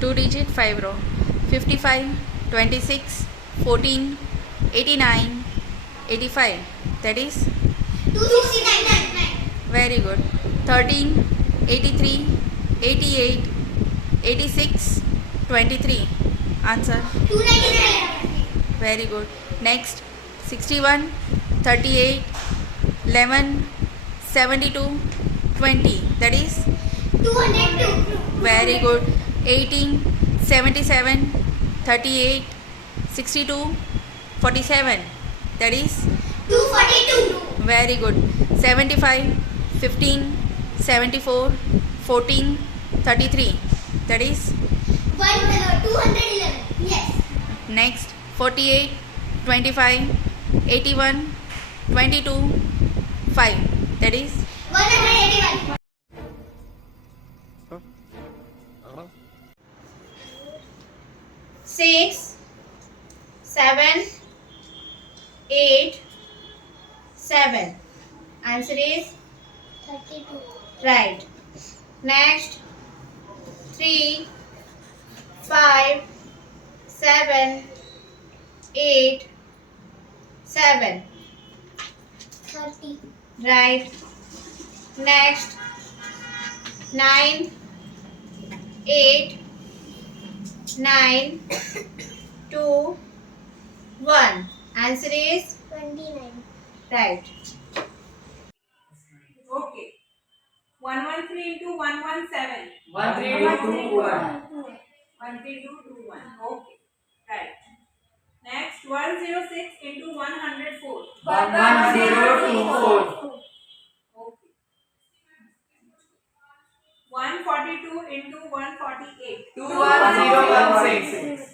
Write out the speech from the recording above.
2 digit 5 row. 55, 26, 14, 89, 85. That is 269. very good. 13, 83, 88, 86, 23. Answer 299. very good. Next 61, 38, 11, 72, 20. That is 202. very good. 18, 77, 38, 62, 47. That is 242. very good. 75, 15, 74, 14, 33. That is 211. Yes. next 48, 25, 81, 22, 5. That is 181. 6, 7, 8, 7. Answer is 32. right. Next 3, 5, 7, 8, 7. 30. Right. Next 9, 8, 9, 2, 1. Answer is 29. right. Okay. 113 into 117. 1321. 13221. Okay. Right. Next 106 into 104. 11024. Okay. 142 into 148. 21016.